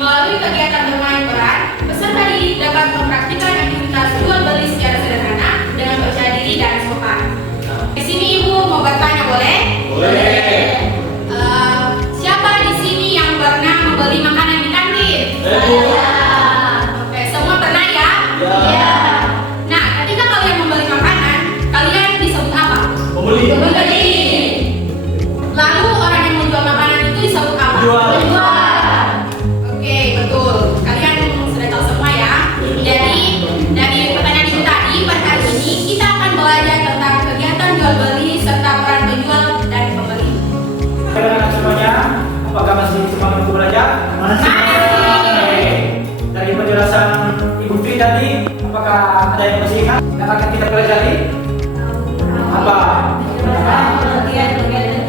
Melalui kegiatan bermain peran, peserta didik dapat mempraktikkan aktivitas jual beli secara sederhana dengan percaya diri dan sopan. Di sini Ibu mau bertanya boleh? Boleh. Siapa di sini yang pernah membeli makanan di kantin? Saya. Oke, semua pernah ya? Ya. Nah, ketika kalian membeli makanan, kalian disebut apa? Pembeli. Pembeli. Lalu orang yang menjual makanan itu disebut apa? Penjual. Oke, betul. Kalian sudah tahu semua ya. Jadi, dari pertanyaan itu tadi, pada hari ini kita akan belajar tentang kegiatan jual beli serta peran penjual dan pembeli. Anak semuanya, apakah masih semangat untuk belajar? Masih. Dari penjelasan Ibu Tri tadi, apakah ada yang masih ingat yang akan kita pelajari? Apa?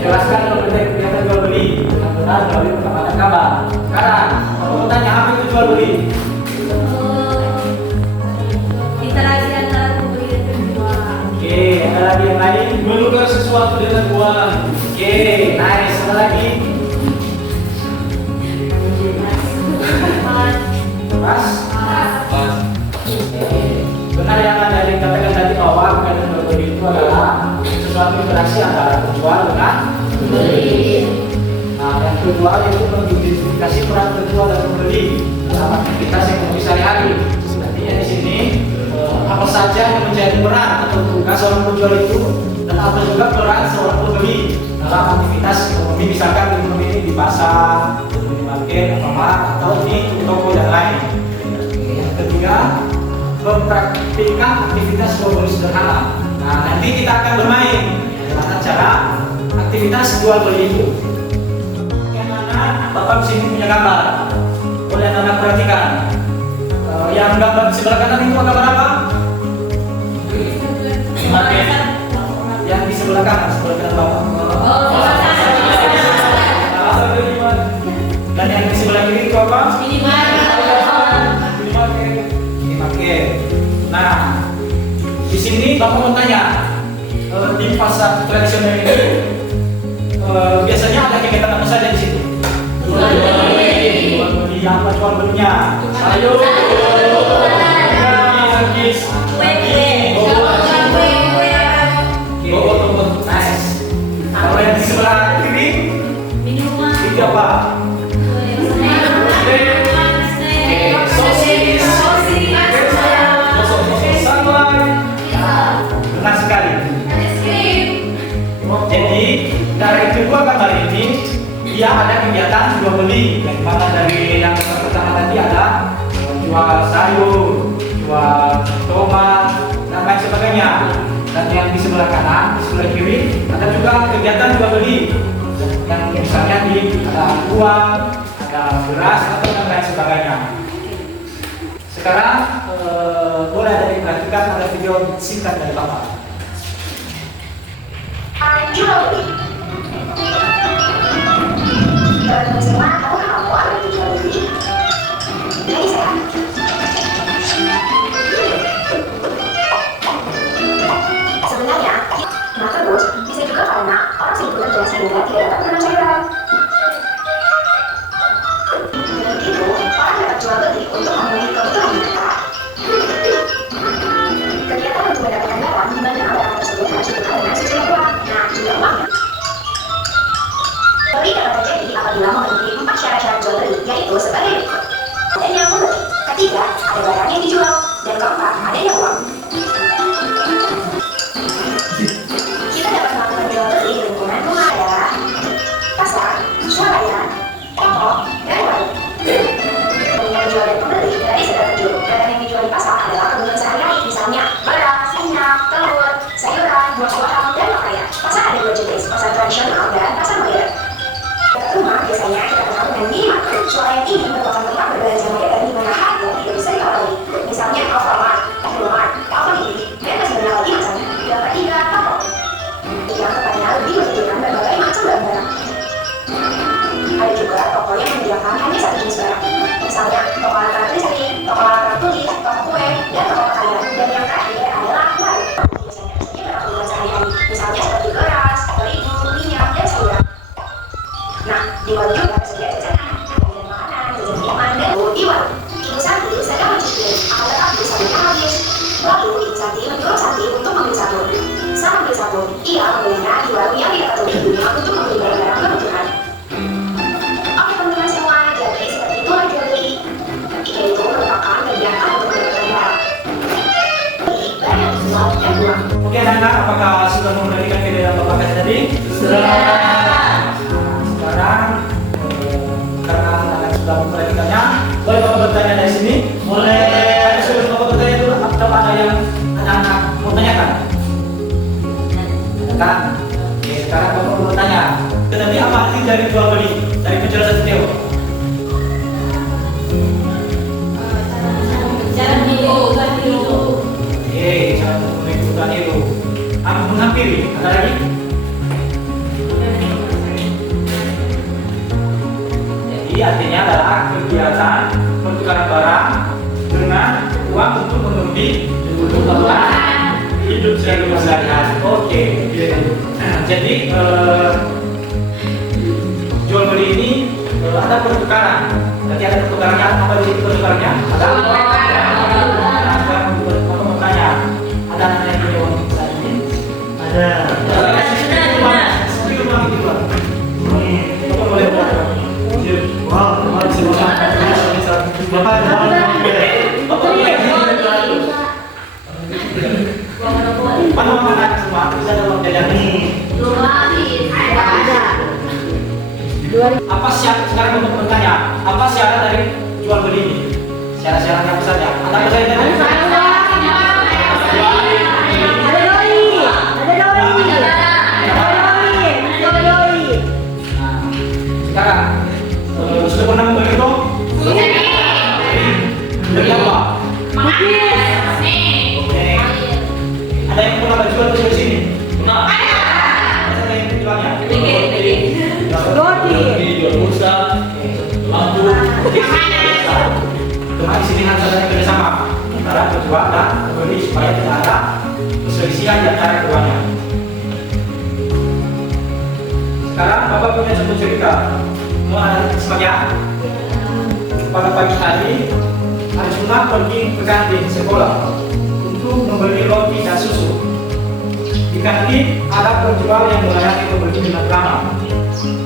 Jelaskan kegiatan jual beli yang benar melalui pengamatan kabar. Sekarang, aku mau tanya apa itu jual beli? Interaksi antara pembeli dan penjual. Oke, ada lagi yang lain? Menukar sesuatu dengan uang. Oke, nice. Ada lagi? Pas? Benar yang ada yang katakan tadi bahwa kegiatan jual beli itu adalah suatu interaksi antara penjual dengan pembeli. Nah, yang kedua yaitu mengidentifikasi peran penjual dan pembeli dalam aktivitas ekonomi sehari-hari. Artinya di sini apa saja yang menjadi peran atau tugas seorang penjual itu dan apa juga peran seorang pembeli dalam aktivitas ekonomi, misalkan ekonomi ini di pasar, di minimarket, atau di toko dan lain. Yang ketiga, mempraktikkan aktivitas jual beli sederhana. Nah, nanti kita akan bermain dengan cara aktivitas jual beli itu. Bapak di sini punya gambar. Boleh Anda perhatikan. Yang gambar di sebelah kanan itu gambar apa? Minimarket. Yang di sebelah kanan Bapak. Dan yang di sebelah kiri itu apa? Minimarket. Nah, di sini Bapak mau tanya, di pasar tradisional ini biasanya ada kegiatan apa saja di situ? Jual beli apa jual belinya? Sayur, nice. Kalau yang di sebelah kiri, itu apa? Benar sekali. Jadi dari kedua gambar ini dia ada kegiatan jual beli, yang mana dari yang pertama tadi ada jual sayur, jual tomat dan lain sebagainya. Dan yang di sebelah kanan, di sebelah kiri ada juga kegiatan jual beli, yang misalnya ada uang, ada beras atau dan lain sebagainya. Sekarang boleh ada diperhatikan ada video singkat dari Bapak. Jual beli. Semua kamu tahu apa itu jual beli? Jadi saya. Sebenarnya, maka bos bisa juga karena orang sibuk bekerja sehingga tidak dapat mencari barang. Itu ada barang yang dijual. Dan keempat, adanya uang. Kita dapat melakukan jual beli di lingkungan rumah adalah pasar, swalayan, toko, dan warung. Dengan jual dan pembeli dari segala penjuru. Barang yang dijual di pasar adalah kebutuhan sehari-hari, misalnya beras, minyak, telur, sayuran, buah-buahan, dan pakaian. Pasar ada dua jenis, pasar tradisional dan pasar modern. Dekat rumah biasanya kita kenal dengan minimarket. Swalayan ini merupakan tempat berbelanja modern di mana harga tidak bisa ditawari. Misalnya Alfamart, Indomaret, Alfamidi, dan masih banyak lagi masanya. Yang ketiga, toko. Yang tempatnya lebih menyediakan berbagai macam barang. Ada juga toko yang menyediakan hanya satu jenis barang. Misalnya toko alat listrik, toko alat tulis, toko kue, dan toko pakaian. Dan yang terakhir adalah warung. Biasanya tersedia barang kebutuhan sehari-hari. Misalnya seperti beras, terigu, minyak, dan sayuran. Nah, di warung juga tersedia jajanan, jajanan makanan, jajanan minuman, dan di warung. Ibu Santi sedang mencicipi, akan tetapi sabunnya habis. Lalu Ibu Santi menyuruh Santi untuk membeli sabun. Saat membeli sabun, ia membelinya di warung yang tidak tertulis dulunya untuk membeli barang-barang kebutuhan. Oke teman-teman semua, jadi seperti itu jual beli. Yaitu merupakan kegiatan untuk mendapatkan barang. Barang yang dijual dan uang. Oke anak-anak, apakah sudah memperhatikan video yang Bapak kasih tadi? Sekarang karena anak-anak sudah memperhatikannya, boleh Bapak bertanya dari sini? Boleh. Sebelum Bapak bertanya dulu, apakah ada yang anak-anak mau tanyakan? Kan? Oke, sekarang Bapak mau bertanya. Tetapi apa arti dari jual beli? Dari penjelasan Theo. Cara hidup. Oke, cara mengikuti itu. Aku menghampiri. Ada lagi? Jadi artinya adalah kegiatan pertukaran barang dengan uang untuk memenuhi kebutuhan hidup sehari-hari. Oke. Jadi jual beli ini ada pertukaran. Berarti ada pertukarannya. Apa jadi pertukarannya? Ada. Nah, sekarang aku mau tanya, ada anak yang punya uang saat ini? Ada. Sedikit uang itu, Pak. Bapak boleh berapa? Wow, masih banyak. Bapak ada uang beda. Bapak boleh. Mana uang anak semua? Bisa ada uang beda nih. Apa syarat, sekarang untuk bertanya, apa syarat dari jual beli ini? Syarat-syaratnya apa saja? Ada apa saja tadi? Sekarang sudah pernah membeli itu? Beli apa? Oke. Ada yang pernah berjual di sini? Ada yang jualnya? Jual pulsa, lampu. Kemarin sini harus ada kerjasama antara penjual dan pembeli supaya tidak ada perselisihan di antara keduanya. Sekarang Bapak punya satu cerita. Mau ada sebagian? Pada pagi hari Arjuna pergi ke kantin sekolah untuk membeli roti dan susu. Di kantin ada penjual yang melayani pembeli dengan ramah.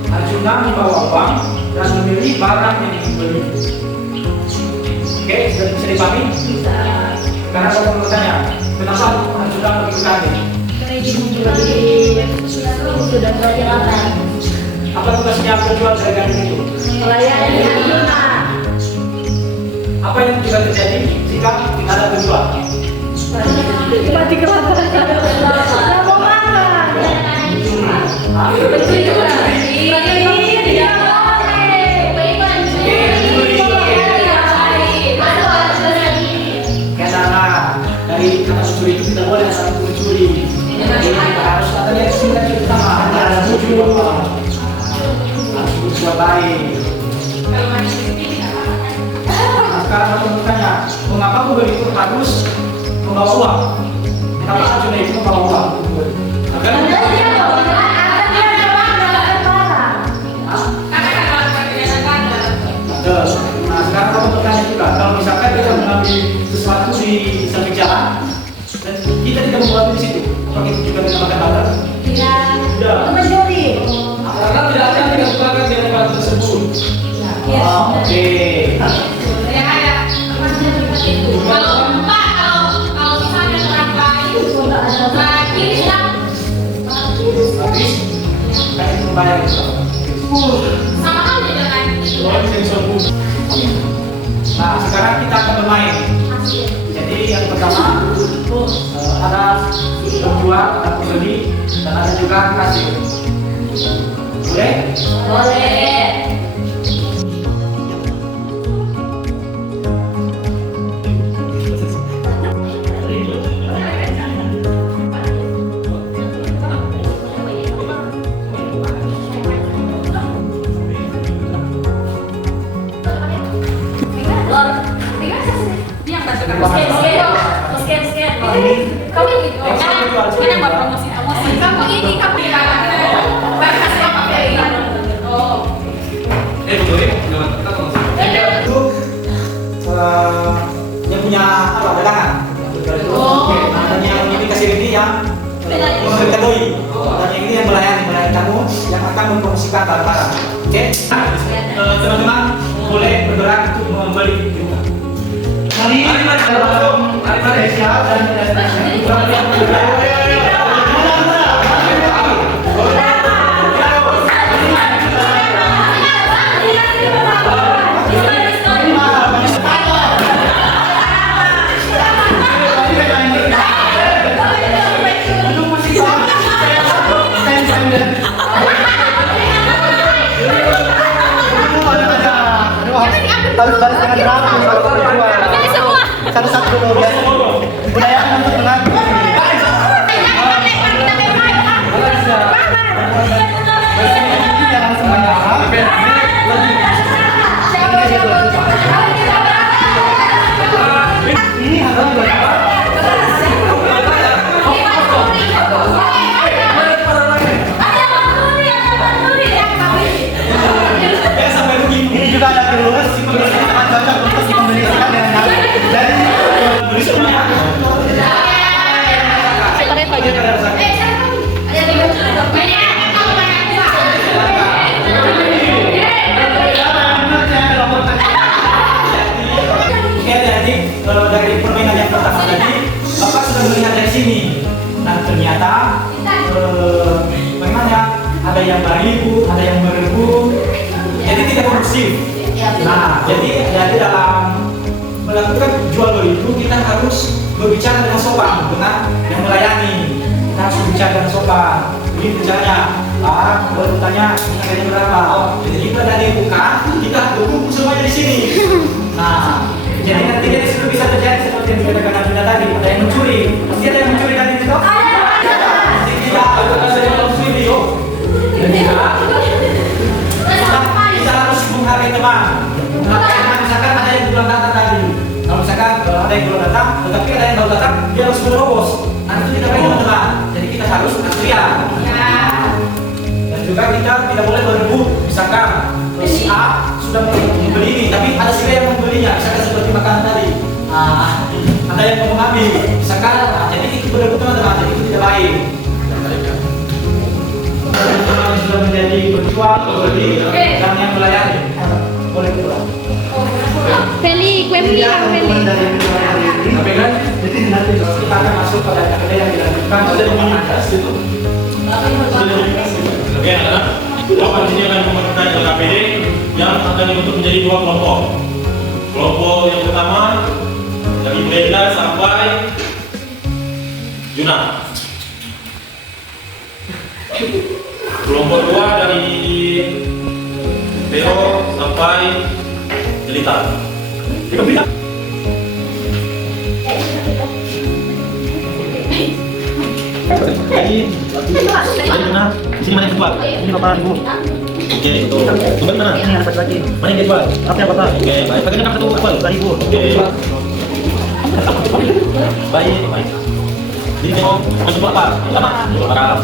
Arjuna membawa uang dan membeli barang yang dibeli. Oke, sudah bisa dipahami? Bisa. Karena saya mau bertanya, kenapa Arjuna pergi ke kantin? Sudah berjalan. Apa tugasnya penjual dari kantin itu? Melayani Arjuna. Apa yang bisa terjadi jika tidak ada penjual? Mati kelaparan. Tidak mau makan. Karena dari kata mencuri itu tidak boleh asal mencuri. Harus ada yang sudah pertama ada mencuri bapak. Harus berusaha baik. Sekarang aku bertanya, mengapa aku begitu harus membawa uang? Kenapa Arjuna itu membawa uang? Agar nah sekarang kamu bertanya juga, kalau misalkan kita mengambil sesuatu di samping jalan dan kita tidak membuat di situ, apakah itu juga bisa makan barang? Tidak. Mencuri. Karena tidak ada yang dikatakan dengan barang tersebut. Oke. sekarang kita akan bermain. Jadi yang pertama ada penjual, ada pembeli, dan ada juga kasir. Boleh? Boleh. Kamu gitu, karena buat promosi. Kamu ini kamu bahas apa ya? Oh. Itu yang punya apa dagangan. Nah, yang ini kasir ini yang mengetahui, dan yang ini yang melayani kamu yang akan mempromosikan barang-barang. Oke? Teman-teman boleh bergerak untuk membeli. Mari siap dan harus baris dengan rapi satu-satu dulu biar budaya untuk mengaku. Ini ini juga ada terus si pembeli sangat cocok untuk dikombinasikan dengan nasi. Jadi beli semuanya. Dari permainan yang pertama tadi, Bapak sudah melihat dari sini. Nah ternyata memangnya ada yang beribu, ada yang berebu. Jadi tidak kondusif. Nah, jadi dalam melakukan jual beli itu kita harus berbicara dengan sopan dengan yang melayani. Kita harus berbicara dengan sopan. Begini caranya. Baru tanya harganya berapa. Jadi kita dari buka, kita berkumpul semuanya di sini. Nah, jadi nantinya di situ bisa terjadi seperti yang dikatakan Anda tadi, ada yang mencuri. Pasti ada yang mencuri tadi itu. Tidak, ada yang mencuri video. Kita harus menghargai teman. Misalkan ada yang belum datang tadi. Kalau misalkan ada yang belum datang, tetapi ada yang baru datang, dia harus menerobos. Nanti itu kita bagi teman. Jadi kita harus antrian. Dan juga kita tidak boleh berebut. Misalkan si A sudah membeli ini, tapi ada si B yang membelinya. Misalkan seperti makanan tadi. Ada yang mau mengambil. Misalkan, jadi itu berebut teman-teman. Jadi itu tidak baik. Teman-teman sudah menjadi berjuang, berbeli, dan yang melayani. Boleh pulang. Feli, kue beli Kang Feli. Tapi kan, jadi nanti kita akan masuk pada kedai yang dilanjutkan. Sudah dimanikas itu. Oke, anak-anak. Bapak di sini akan memenangkan LKPD yang akan dibentuk menjadi dua kelompok. Kelompok yang pertama dari Brenda sampai Juna. Kelompok dua dari Vero sampai Jelita. Ayo Juna, sini mana yang kedua? Ini Bapak Ibu. Oke, itu. Kembali mana? Ini ada satu lagi. Mana yang kedua? Apa yang Bapak? Oke, baik. Bagaimana satu apa? Bapak Ibu. Oke. Baik, baik. Jadi mau masuk apa? Lama. Barang.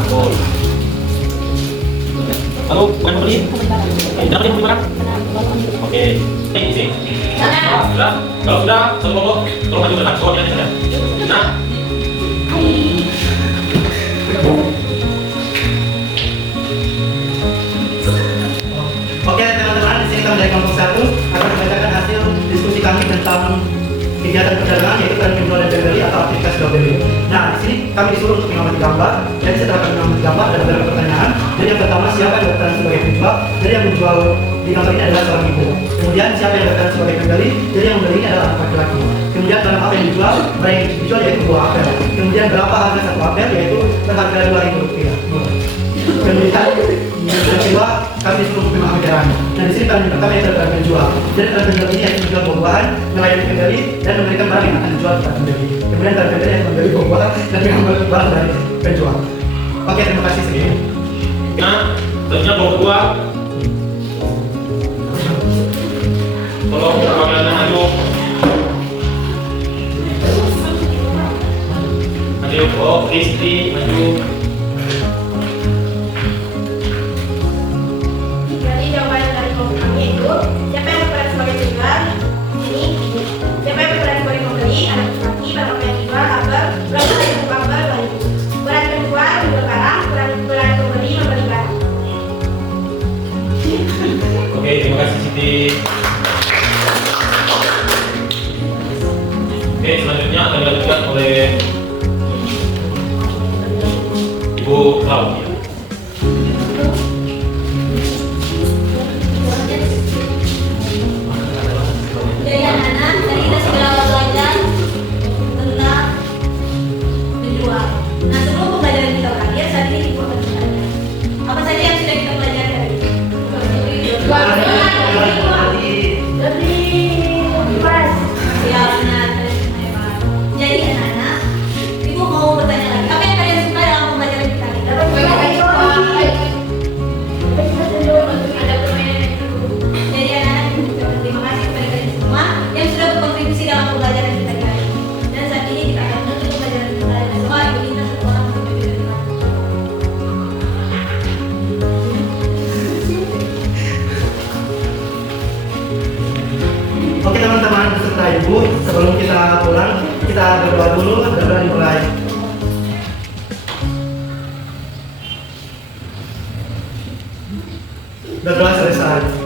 Halo, bukan beli? Jangan beli barang. Oke. Sini. Sudah. Kalau sudah, satu kelompok. Tolong maju ke depan. Soalnya di sana. Nah. Oke teman-teman, di sini kami dari kelompok 1 akan membacakan hasil diskusi kami tentang kegiatan perdagangan yaitu penjualan dan pembeli atau aktivitas jual beli. Nah, di sini kami disuruh untuk mengamati gambar. Jadi setelah kami mengamati gambar ada beberapa pertanyaan. Jadi yang pertama, siapa yang berperan sebagai penjual? Jadi yang menjual di gambar ini adalah seorang ibu. Kemudian siapa yang berperan sebagai pembeli? Jadi yang membeli ini adalah anak laki-laki. Kemudian dalam apa yang dijual? Barang yang dijual yaitu buah apel. Kemudian berapa harga satu apel? Yaitu berharga Rp2.000. Kemudian yang kedua, kami disuruh untuk memahami caranya. Nah di sini kami pertama yang adalah penjual. Jadi dalam penjual ini yaitu menjual buah-buahan, melayani pembeli dan memberikan barang yang akan dijual kepada pembeli. Kemudian dari pembeli yang membeli buah-buahan dan mengambil barang dari penjual. Oke, terima kasih sekian. Nah, selanjutnya kelompok 2. Tolong perwakilan maju. Maju, oh, Kristi, maju. Jadi jawaban dari kelompok kami itu siapa yang berperan sebagai penjual? Ini. Siapa yang berperan sebagai pembeli? Anak laki, barang yang dijual, apel, berapa dari buku apel, bayi. Peran penjual menjual barang, peran pembeli membeli barang. Oke, terima kasih Siti. Oke, selanjutnya akan dilanjutkan oleh Ibu Claudia. Jadi anak-anak, tadi kita sudah belajar tentang penjual. Nah sebelum pembelajaran kita berakhir, saat ini kita akan belajar. Apa saja yang sudah kita pelajari? Siap, benar. Jadi anak-anak, ibu mau bertanya lagi. Apa yang kalian suka dalam pembelajaran kita? Ada permainan yang Jadi anak-anak, ibu ucapkan terima kasih kepada kalian semua yang sudah berkontribusi dalam pembelajaran kita kali ini. Dan saat ini kita akan menutup pembelajaran kita dan semua ibu minta satu orang untuk menjadi terima. Oke teman-teman beserta ibu, sebelum kita pulang, kita berdoa dulu, berdoa dimulai. Berdoa selesai.